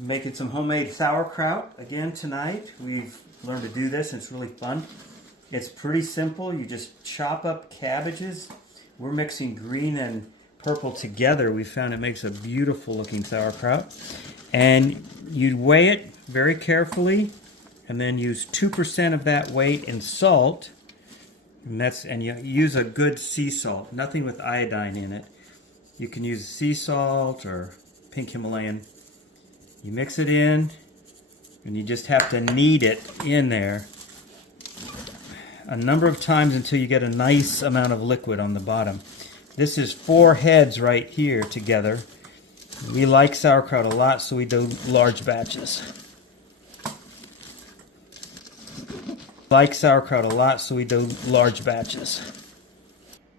Making some homemade sauerkraut again tonight. We've learned to do this and it's really fun. It's pretty simple. You just chop up cabbages. We're mixing green and purple together. We found it makes a beautiful looking sauerkraut. And you weigh it very carefully and then use 2% of that weight in salt. And you use a good sea salt, nothing with iodine in it. You can use sea salt or pink Himalayan. You mix it in, and you just have to knead it in there a number of times until you get a nice amount of liquid on the bottom. This is 4 heads right here together. We like sauerkraut a lot, so we do large batches.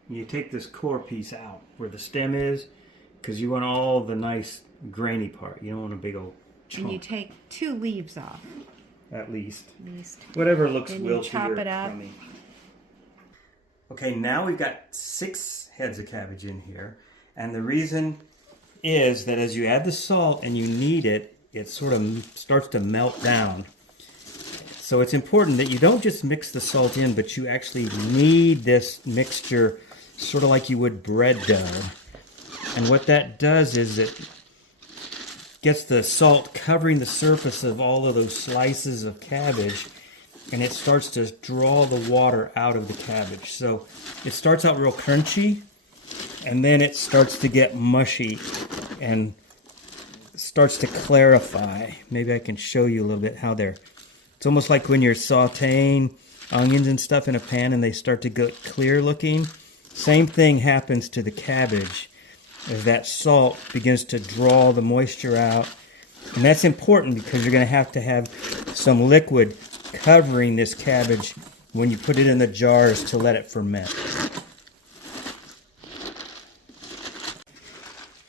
You take this core piece out where the stem is, because you want all the nice grainy part. You don't want a big old chunk. And you take 2 leaves off. At least. Whatever looks wilty or chop it up. crummy. Okay, now we've got 6 heads of cabbage in here. And the reason is that as you add the salt and you knead it, it sort of starts to melt down. So it's important that you don't just mix the salt in, but you actually knead this mixture sort of like you would bread dough. And what that does is it gets the salt covering the surface of all of those slices of cabbage, and it starts to draw the water out of the cabbage. So it starts out real crunchy, and then it starts to get mushy and starts to clarify. Maybe I can show you a little bit how it's almost like when you're sauteing onions and stuff in a pan and they start to get clear looking. Same thing happens to the cabbage as that salt begins to draw the moisture out. And that's important because you're going to have some liquid covering this cabbage when you put it in the jars to let it ferment.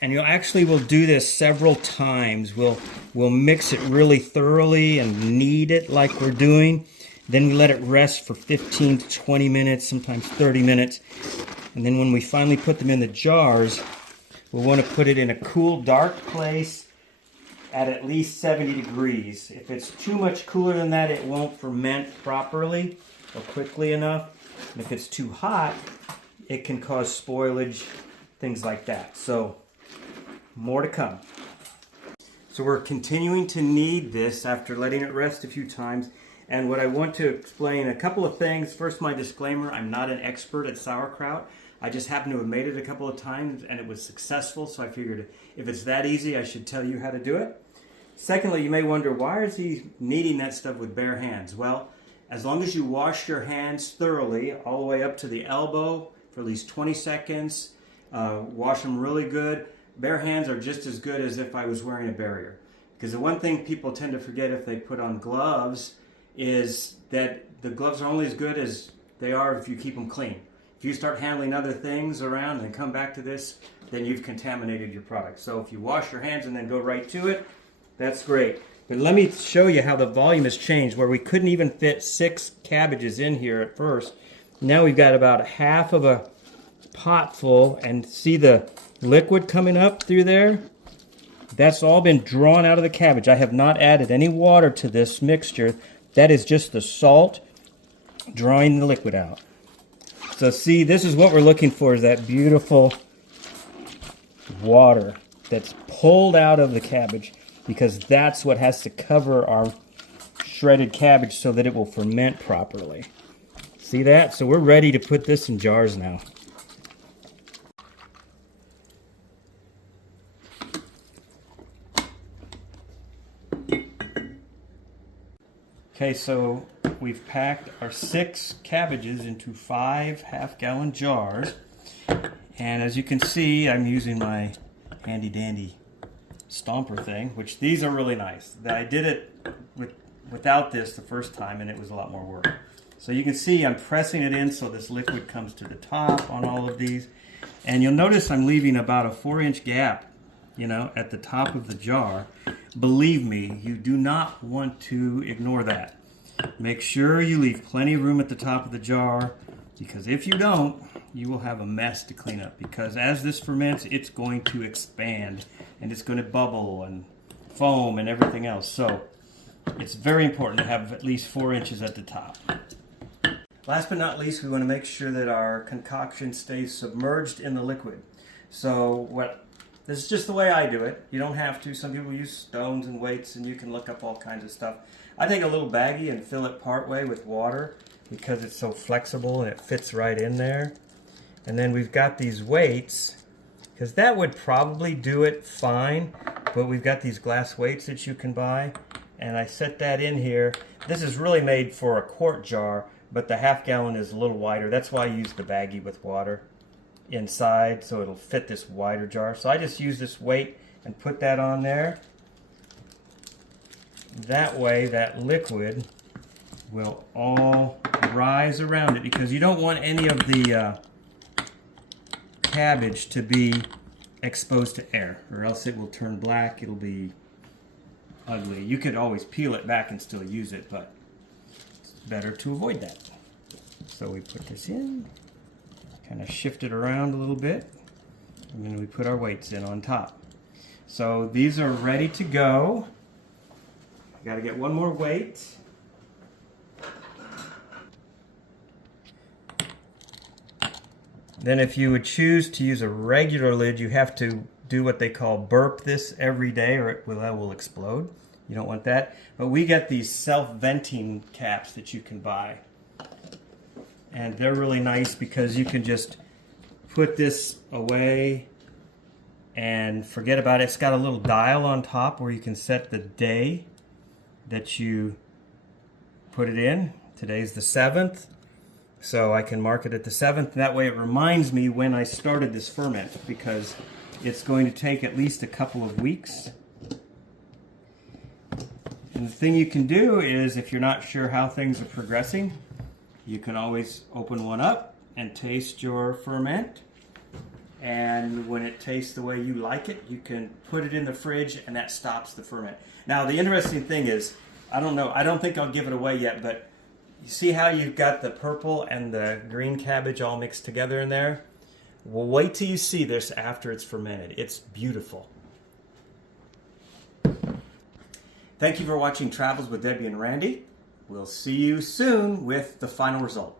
And you actually will do this several times. We'll mix it really thoroughly and knead it like we're doing. Then we let it rest for 15 to 20 minutes, sometimes 30 minutes. And then when we finally put them in the jars, we'll want to put it in a cool, dark place at least 70 degrees. If it's too much cooler than that, it won't ferment properly or quickly enough. And if it's too hot, it can cause spoilage, things like that. So, more to come. So we're continuing to knead this after letting it rest a few times. And what I want to explain, a couple of things. First, my disclaimer, I'm not an expert at sauerkraut. I just happen to have made it a couple of times and it was successful, so I figured if it's that easy, I should tell you how to do it. Secondly, you may wonder, why is he kneading that stuff with bare hands? Well, as long as you wash your hands thoroughly, all the way up to the elbow for at least 20 seconds, wash them really good. Bare hands are just as good as if I was wearing a barrier. Because the one thing people tend to forget if they put on gloves is that the gloves are only as good as they are if you keep them clean. If you start handling other things around and come back to this, then you've contaminated your product. So if you wash your hands and then go right to it, that's great. But let me show you how the volume has changed, where we couldn't even fit 6 cabbages in here at first. Now we've got about half of a pot full, and see the liquid coming up through there? That's all been drawn out of the cabbage. I have not added any water to this mixture. That is just the salt drawing the liquid out. So see, this is what we're looking for, is that beautiful water that's pulled out of the cabbage, because that's what has to cover our shredded cabbage so that it will ferment properly. See that? So we're ready to put this in jars now. Okay, so we've packed our 6 cabbages into 5 half-gallon jars. And as you can see, I'm using my handy-dandy stomper thing, which these are really nice. I did it without this the first time, and it was a lot more work. So you can see I'm pressing it in so this liquid comes to the top on all of these. And you'll notice I'm leaving about a 4-inch gap, at the top of the jar. Believe me, you do not want to ignore that. Make sure you leave plenty of room at the top of the jar, because if you don't, you will have a mess to clean up, because as this ferments, it's going to expand and it's going to bubble and foam and everything else. So it's very important to have at least 4 inches at the top. Last but not least, we want to make sure that our concoction stays submerged in the liquid. So this is just the way I do it. You don't have to. Some people use stones and weights, and you can look up all kinds of stuff. I take a little baggie and fill it part way with water because it's so flexible and it fits right in there. And then we've got these weights, because that would probably do it fine, but we've got these glass weights that you can buy, and I set that in here. This is really made for a quart jar, but the half gallon is a little wider. That's why I use the baggie with water inside, so it'll fit this wider jar. So I just use this weight and put that on there. That way that liquid will all rise around it, because you don't want any of the cabbage to be exposed to air, or else it will turn black. It'll be ugly. You could always peel it back and still use it, but it's better to avoid that. So we put this in, kind of shift it around a little bit, and then we put our weights in on top. So these are ready to go. I got to get one more weight. Then if you would choose to use a regular lid, you have to do what they call burp this every day, or that will explode. You don't want that. But we get these self-venting caps that you can buy. And they're really nice because you can just put this away and forget about it. It's got a little dial on top where you can set the day that you put it in. Today's the 7th. So I can mark it at the 7th. That way it reminds me when I started this ferment, because it's going to take at least a couple of weeks. And the thing you can do is, if you're not sure how things are progressing, you can always open one up and taste your ferment. And when it tastes the way you like it, you can put it in the fridge, and that stops the ferment. Now the interesting thing is, I don't think I'll give it away yet, but you see how you've got the purple and the green cabbage all mixed together in there? Well, wait till you see this after it's fermented. It's beautiful. Thank you for watching Travels with Debbie and Randy. We'll see you soon with the final result.